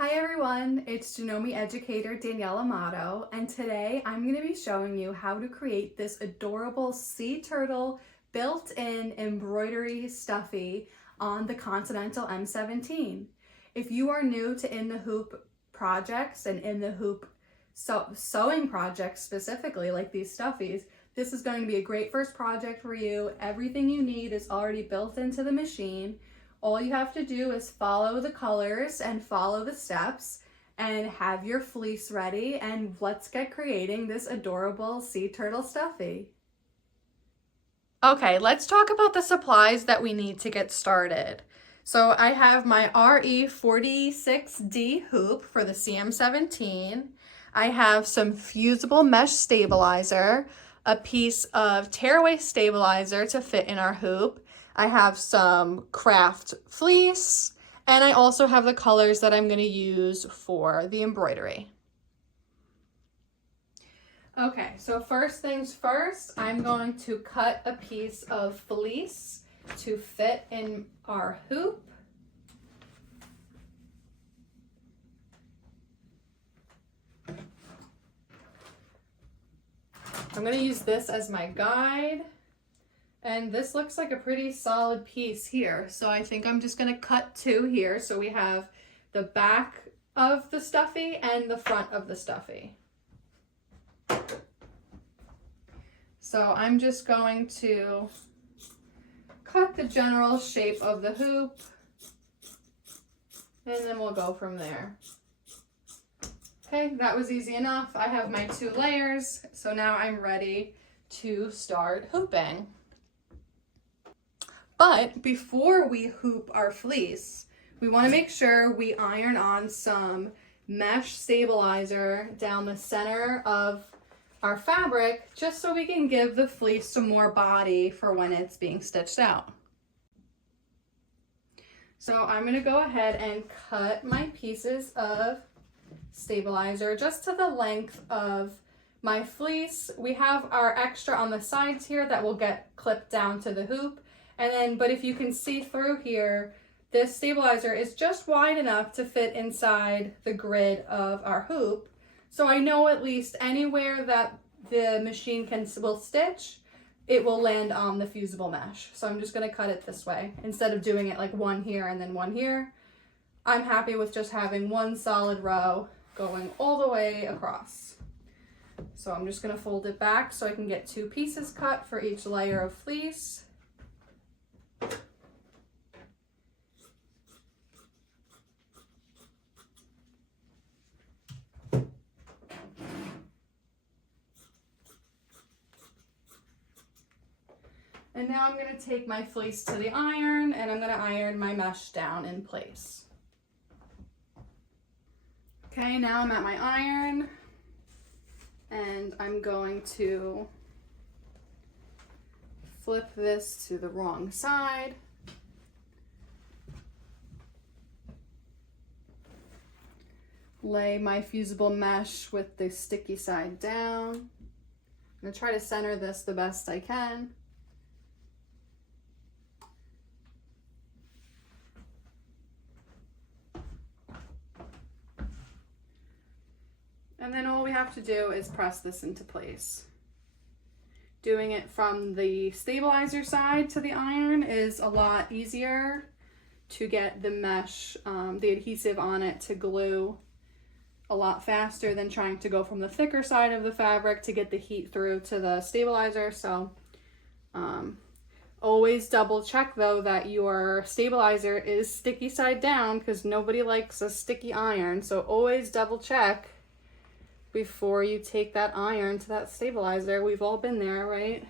Hi everyone, it's Janome Educator Danielle Amato, and today I'm going to be showing you how to create this adorable sea turtle built-in embroidery stuffy on the Continental M17. If you are new to In the Hoop projects and In the Hoop sewing projects specifically, like these stuffies, this is going to be a great first project for you. Everything you need is already built into the machine. All you have to do is follow the colors and follow the steps and have your fleece ready, and let's get creating this adorable sea turtle stuffy. Okay, let's talk about the supplies that we need to get started. So I have my RE46D hoop for the CM17. I have some fusible mesh stabilizer, a piece of tearaway stabilizer to fit in our hoop. I have some craft fleece, and I also have the colors that I'm going to use for the embroidery. Okay, so first things first, I'm going to cut a piece of fleece to fit in our hoop. I'm going to use this as my guide. And this looks like a pretty solid piece here. So I think I'm just going to cut two here. So we have the back of the stuffy and the front of the stuffy. So I'm just going to cut the general shape of the hoop, and then we'll go from there. Okay, that was easy enough. I have my two layers. So now I'm ready to start hooping. But before we hoop our fleece, we want to make sure we iron on some mesh stabilizer down the center of our fabric, just so we can give the fleece some more body for when it's being stitched out. So I'm going to go ahead and cut my pieces of stabilizer just to the length of my fleece. We have our extra on the sides here that will get clipped down to the hoop. And then, but if you can see through here, this stabilizer is just wide enough to fit inside the grid of our hoop. So I know at least anywhere that the machine will stitch, it will land on the fusible mesh. So I'm just gonna cut it this way. Instead of doing it like one here and then one here, I'm happy with just having one solid row going all the way across. So I'm just gonna fold it back so I can get two pieces cut for each layer of fleece. And now I'm going to take my fleece to the iron, and I'm going to iron my mesh down in place. Okay, now I'm at my iron, and I'm going to flip this to the wrong side. Lay my fusible mesh with the sticky side down. I'm going to try to center this the best I can. And then all we have to do is press this into place. Doing it from the stabilizer side to the iron is a lot easier to get the mesh, the adhesive on it to glue a lot faster than trying to go from the thicker side of the fabric to get the heat through to the stabilizer. So always double check though that your stabilizer is sticky side down, because nobody likes a sticky iron. So always double check before you take that iron to that stabilizer. We've all been there, right?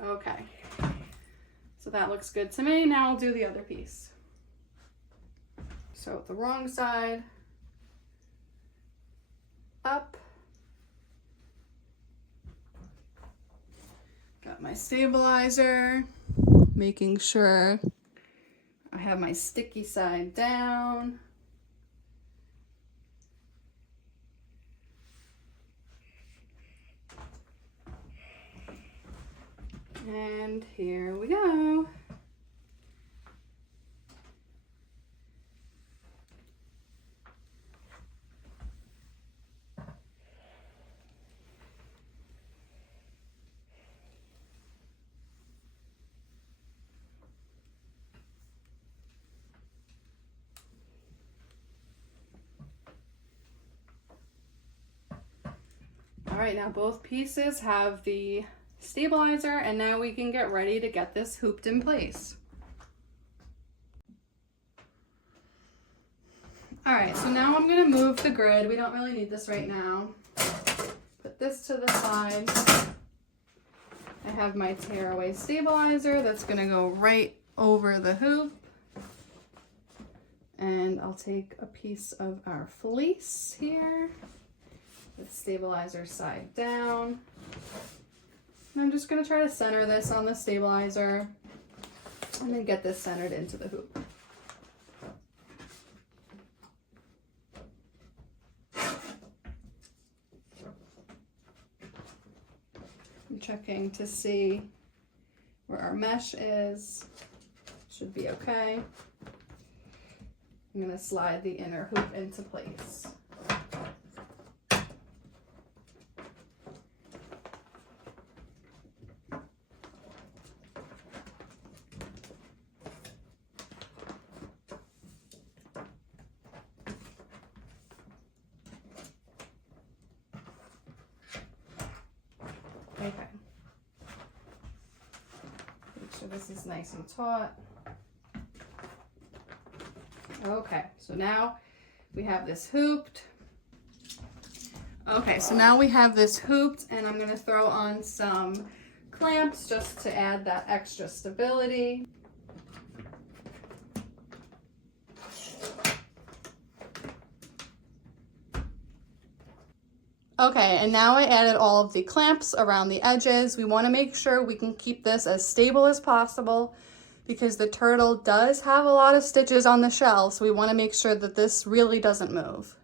Okay, so that looks good to me. Now I'll do the other piece. So the wrong side, up. Got my stabilizer, making sure I have my sticky side down. And here we go. right, now both pieces have the stabilizer, and now we can get ready to get this hooped in place. All right, so now I'm gonna move the grid. We don't really need this right now. Put this to the side. I have my tearaway stabilizer that's gonna go right over the hoop. And I'll take a piece of our fleece here, the stabilizer side down. And I'm just gonna try to center this on the stabilizer and then get this centered into the hoop. I'm checking to see where our mesh is. Should be okay. I'm gonna slide the inner hoop into place. Okay. Make sure this is nice and taut. Okay, so now we have this hooped. Okay, so now we have this hooped, and I'm gonna throw on some clamps just to add that extra stability. Okay, and now I added all of the clamps around the edges. We want to make sure we can keep this as stable as possible because the turtle does have a lot of stitches on the shell, so we want to make sure that this really doesn't move.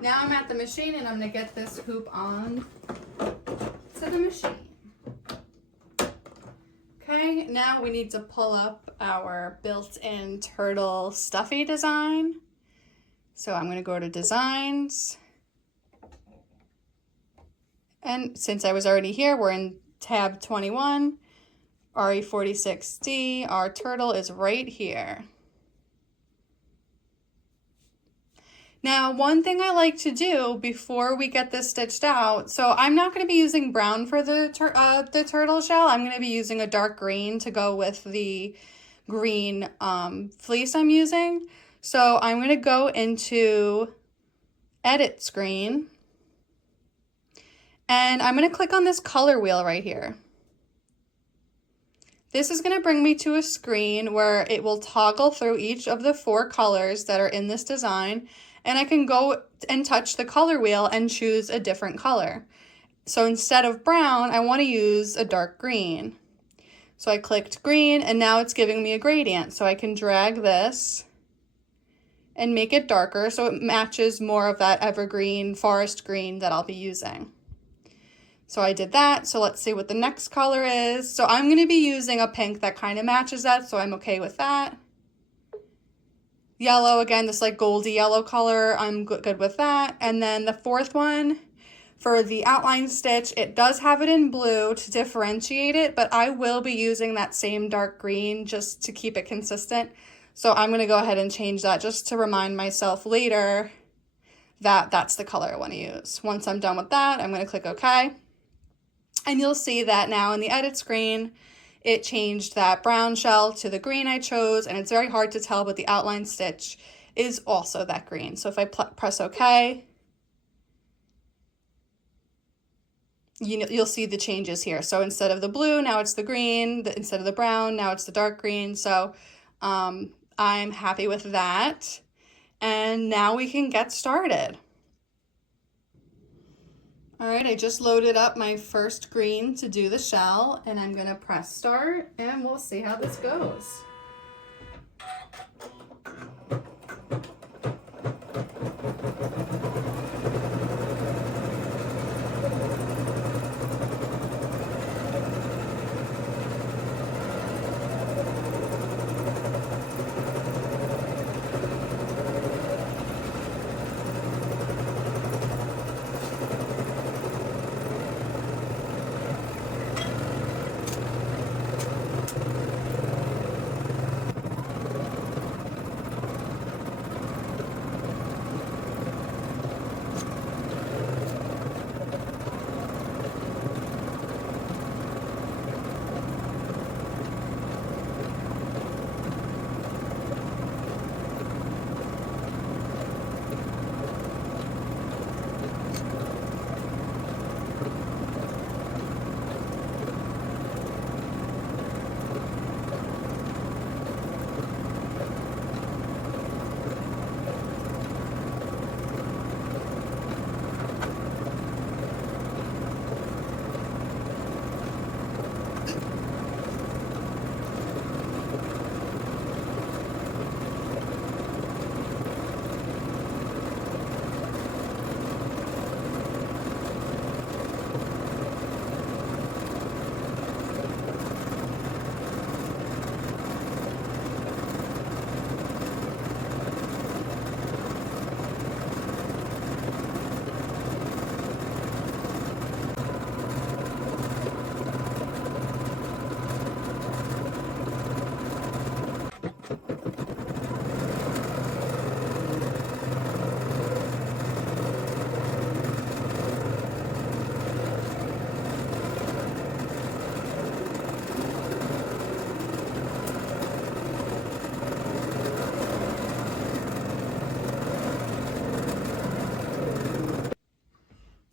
Now I'm at the machine and I'm going to get this hoop on to the machine. Okay, now we need to pull up our built-in turtle Stuffie design. So I'm going to go to Designs. And since I was already here, we're in tab 21, RE46D. Our turtle is right here. Now, one thing I like to do before we get this stitched out, so I'm not going to be using brown for the turtle shell. I'm going to be using a dark green to go with the green fleece I'm using. So I'm going to go into Edit Screen, and I'm going to click on this color wheel right here. This is going to bring me to a screen where it will toggle through each of the 4 colors that are in this design, and I can go and touch the color wheel and choose a different color. So instead of brown, I want to use a dark green. So I clicked green, and now it's giving me a gradient. So I can drag this and make it darker so it matches more of that evergreen forest green that I'll be using. So I did that. So let's see what the next color is. So I'm going to be using a pink that kind of matches that, so I'm okay with that. Yellow, again, this like goldy yellow color, I'm good with that. And then the 4th one, for the outline stitch, it does have it in blue to differentiate it, but I will be using that same dark green just to keep it consistent. So I'm going to go ahead and change that just to remind myself later that that's the color I want to use. Once I'm done with that, I'm going to click OK. And you'll see that now in the edit screen, it changed that brown shell to the green I chose, and it's very hard to tell, but the outline stitch is also that green. So if I press OK, you'll see the changes here. So instead of the blue, now it's the green. Instead of the brown, now it's the dark green. So I'm happy with that. And now we can get started. All right, I just loaded up my first green to do the shell, and I'm gonna press start, and we'll see how this goes.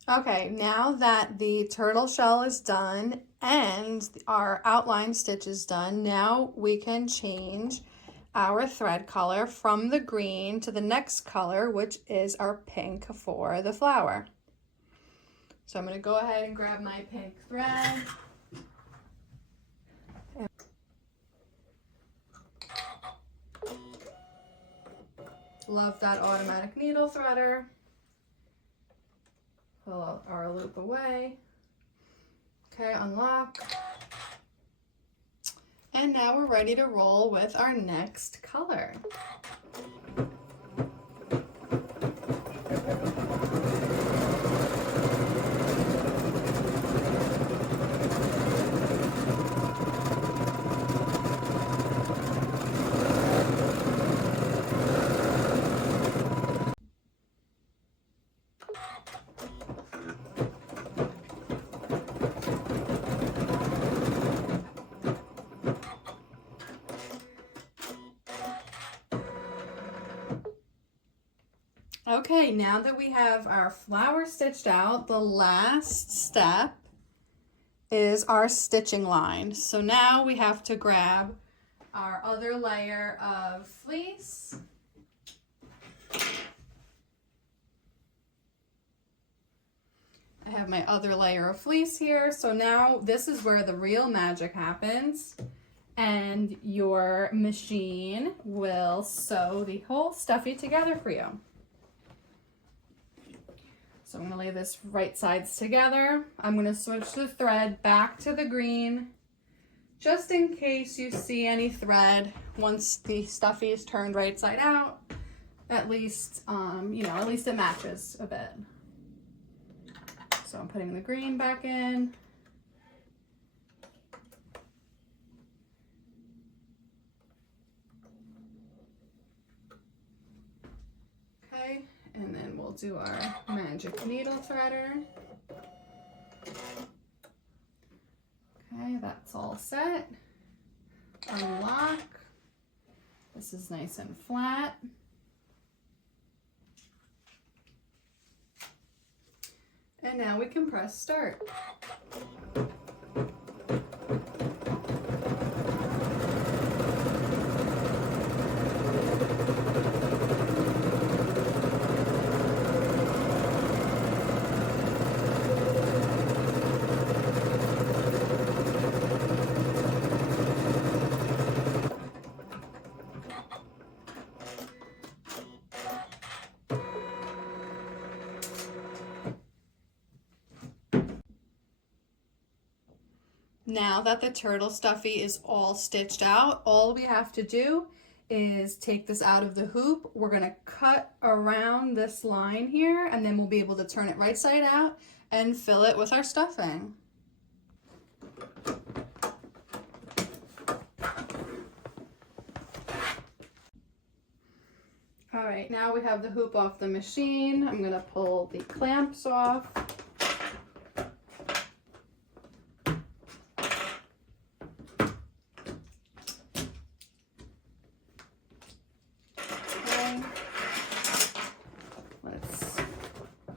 Okay, now that the turtle shell is done and our outline stitch is done, now we can change our thread color from the green to the next color, which is our pink for the flower. So I'm going to go ahead and grab my pink thread. Love that automatic needle threader. Pull our loop away. Okay, unlock. And now we're ready to roll with our next color. Okay, now that we have our flower stitched out, the last step is our stitching line. So now we have to grab our other layer of fleece. I have my other layer of fleece here. So now this is where the real magic happens, and your machine will sew the whole stuffy together for you. So I'm going to lay this right sides together. I'm going to switch the thread back to the green, just in case you see any thread once the stuffy is turned right side out. At least, at least it matches a bit. So I'm putting the green back in. Okay. And then we'll do our magic needle threader. Okay, that's all set. Unlock. This is nice and flat. And now we can press start. Now that the turtle stuffy is all stitched out, all we have to do is take this out of the hoop. We're going to cut around this line here, and then we'll be able to turn it right side out and fill it with our stuffing. All right, now we have the hoop off the machine. I'm going to pull the clamps off.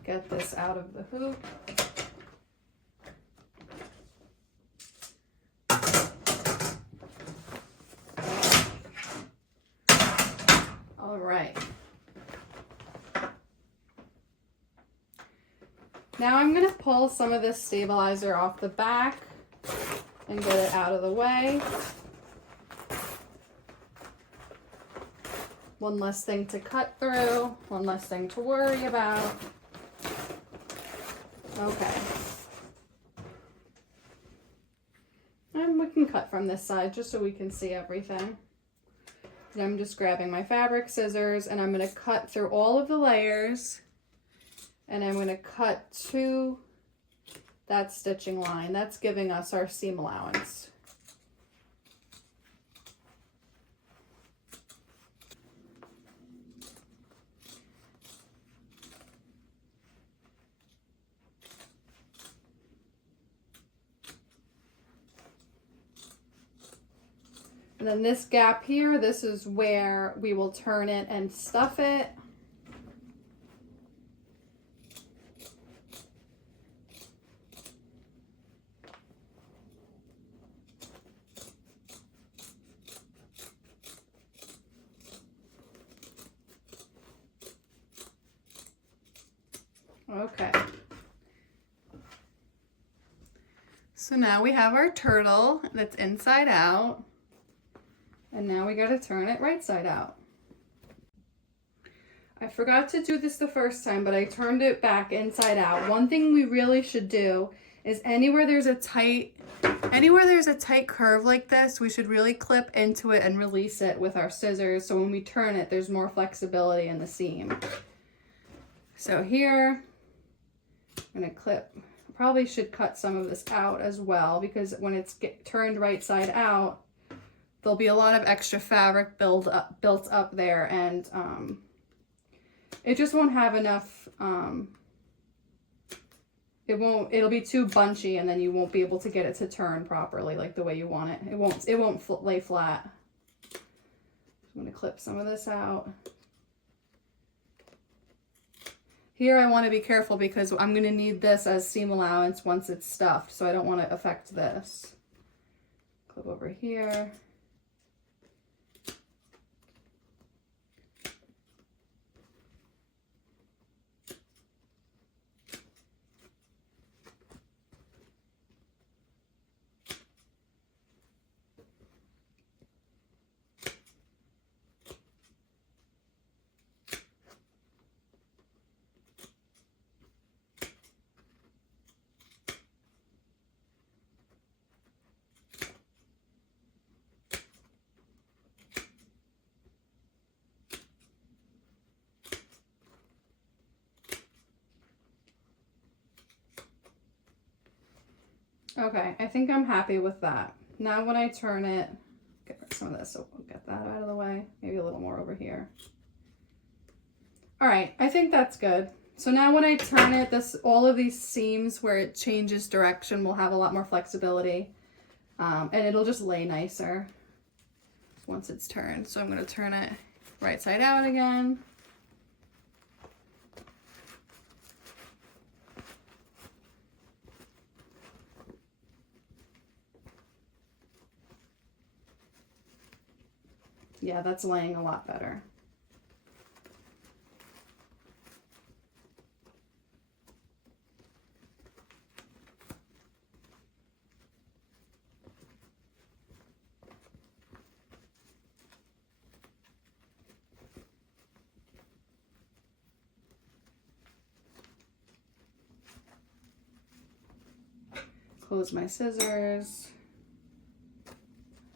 Get this out of the hoop. All right. Now I'm going to pull some of this stabilizer off the back and get it out of the way. One less thing to cut through, one less thing to worry about. Okay. And we can cut from this side just so we can see everything. And I'm just grabbing my fabric scissors and I'm going to cut through all of the layers, and I'm going to cut to that stitching line. That's giving us our seam allowance. And then this gap here, this is where we will turn it and stuff it. Okay. So now we have our turtle that's inside out. And now we gotta turn it right side out. I forgot to do this the first time, but I turned it back inside out. One thing we really should do is anywhere there's a tight curve like this, we should really clip into it and release it with our scissors. So when we turn it, there's more flexibility in the seam. So here, I'm gonna clip. Probably should cut some of this out as well, because when it's turned right side out, there'll be a lot of extra fabric built up there, and it just won't have enough. It'll be too bunchy, and then you won't be able to get it to turn properly like the way you want it. It won't lay flat. I'm gonna clip some of this out. Here I want to be careful because I'm going to need this as seam allowance once it's stuffed, so I don't want to affect this. Clip over here. Okay, I think I'm happy with that. Now when I turn it, get some of this, so we'll get that out of the way. Maybe a little more over here. All right, I think that's good. So now when I turn it, all of these seams where it changes direction will have a lot more flexibility, and it'll just lay nicer once it's turned. So I'm gonna turn it right side out again. Yeah, that's laying a lot better. Close my scissors.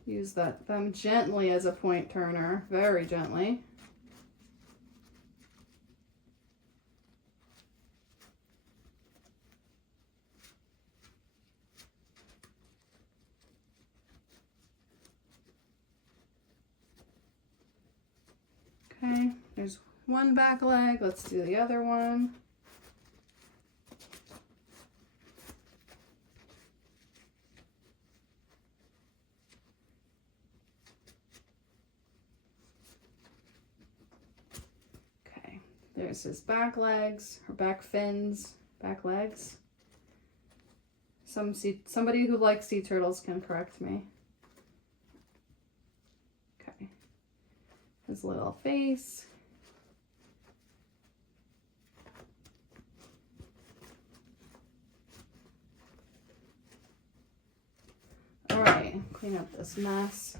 Use them gently as a point turner, very gently. Okay, there's one back leg. Let's do the other one. There's his back legs, or back fins, back legs. Somebody who likes sea turtles can correct me. Okay. His little face. All right, clean up this mess.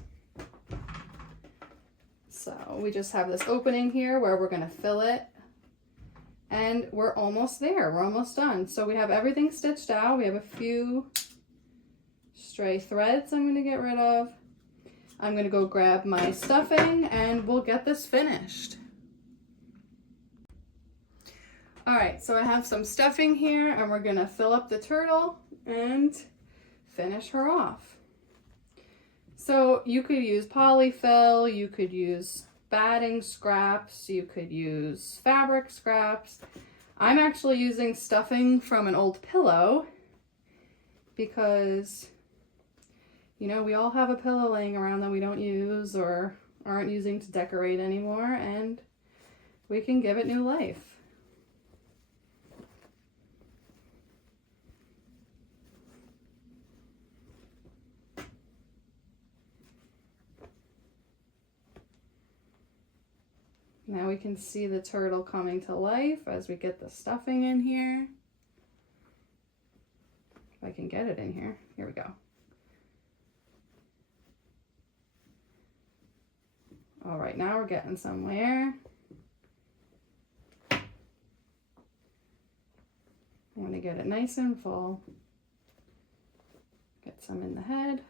So we just have this opening here where we're gonna fill it. And we're almost there. We're almost done. So we have everything stitched out. We have a few stray threads I'm going to get rid of. I'm going to go grab my stuffing and we'll get this finished. All right, so I have some stuffing here and we're going to fill up the turtle and finish her off. So you could use polyfill, you could use batting scraps, you could use fabric scraps. I'm actually using stuffing from an old pillow because, you know, we all have a pillow laying around that we don't use or aren't using to decorate anymore, and we can give it new life. Now we can see the turtle coming to life as we get the stuffing in here. If I can get it in here. Here we go. All right, now we're getting somewhere. I want to get it nice and full. Get some in the head.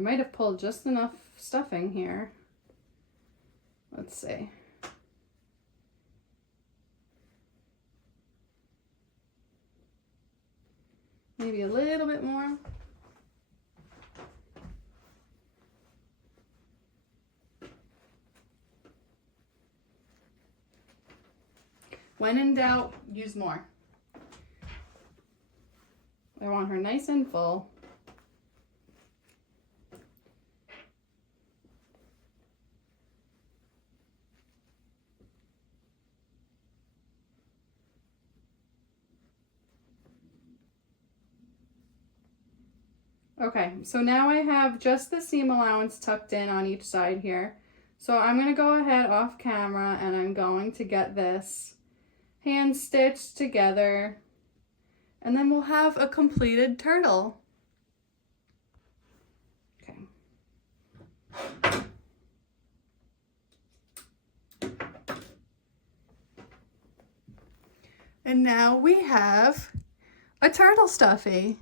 I might have pulled just enough stuffing here. Let's see. Maybe a little bit more. When in doubt, use more. I want her nice and full. Okay, so now I have just the seam allowance tucked in on each side here. So I'm going to go ahead off camera and I'm going to get this hand stitched together and then we'll have a completed turtle. Okay. And now we have a turtle stuffy.